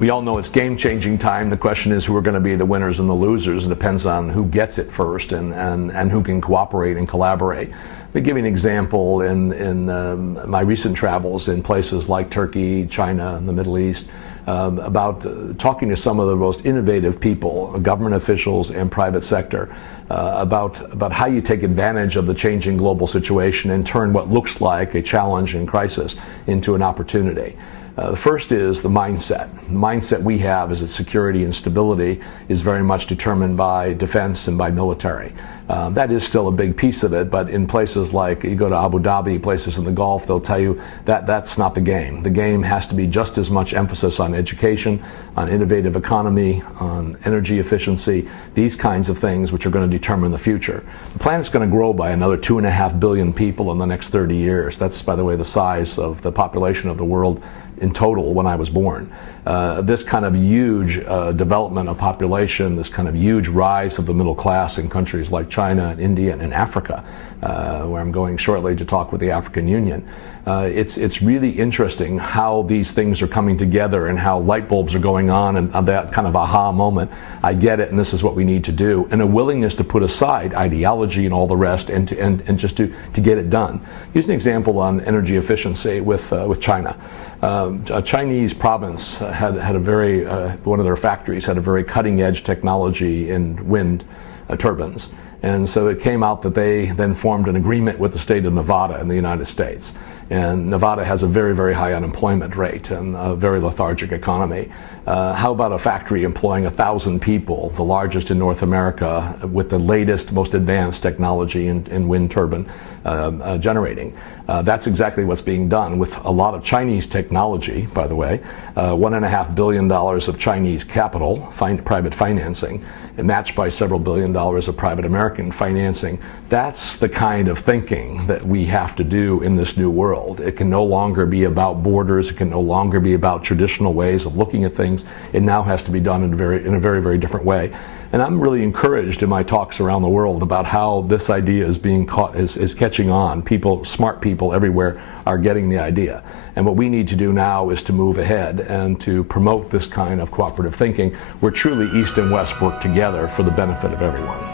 We all know it's game-changing time. The question is who are going to be the winners and the losers. It depends on who gets it first and who can cooperate and collaborate. Let me give you an example in my recent travels in places like Turkey, China, and the Middle East, about talking to some of the most innovative people, government officials and private sector, about how you take advantage of the changing global situation and turn what looks like a challenge and crisis into an opportunity. The first is the mindset. The mindset we have is that security and stability is very much determined by defense and by military. That is still a big piece of it, but in places like, you go to Abu Dhabi, places in the Gulf, they'll tell you that that's not the game. The game has to be just as much emphasis on education, on innovative economy, on energy efficiency, these kinds of things which are going to determine the future. The planet's going to grow by another 2.5 billion people in the next 30 years. That's, by the way, the size of the population of the world in total when I was born. This kind of huge development of population, this kind of huge rise of the middle class in countries like China and India and Africa, where I'm going shortly to talk with the African Union. It's really interesting how these things are coming together and how light bulbs are going on, and that kind of aha moment, I get it and this is what we need to do, and a willingness to put aside ideology and all the rest and just to get it done. Here's an example on energy efficiency with China. A Chinese province had a very, one of their factories had a very cutting edge technology in wind turbines. And so it came out that they then formed an agreement with the state of Nevada in the United States. And Nevada has a very, very high unemployment rate and a very lethargic economy. How about a factory employing 1,000 people, the largest in North America, with the latest, most advanced technology in wind turbine generating? That's exactly what's being done with a lot of Chinese technology, by the way. $1.5 billion of Chinese capital, private financing, and matched by several billion dollars of private American financing. That's the kind of thinking that we have to do in this new world. It can no longer be about borders. It can no longer be about traditional ways of looking at things. It now has to be done in a very, very different way. And I'm really encouraged in my talks around the world about how this idea is being caught, is catching on. People, smart people everywhere are getting the idea. And what we need to do now is to move ahead and to promote this kind of cooperative thinking where truly East and West work together for the benefit of everyone.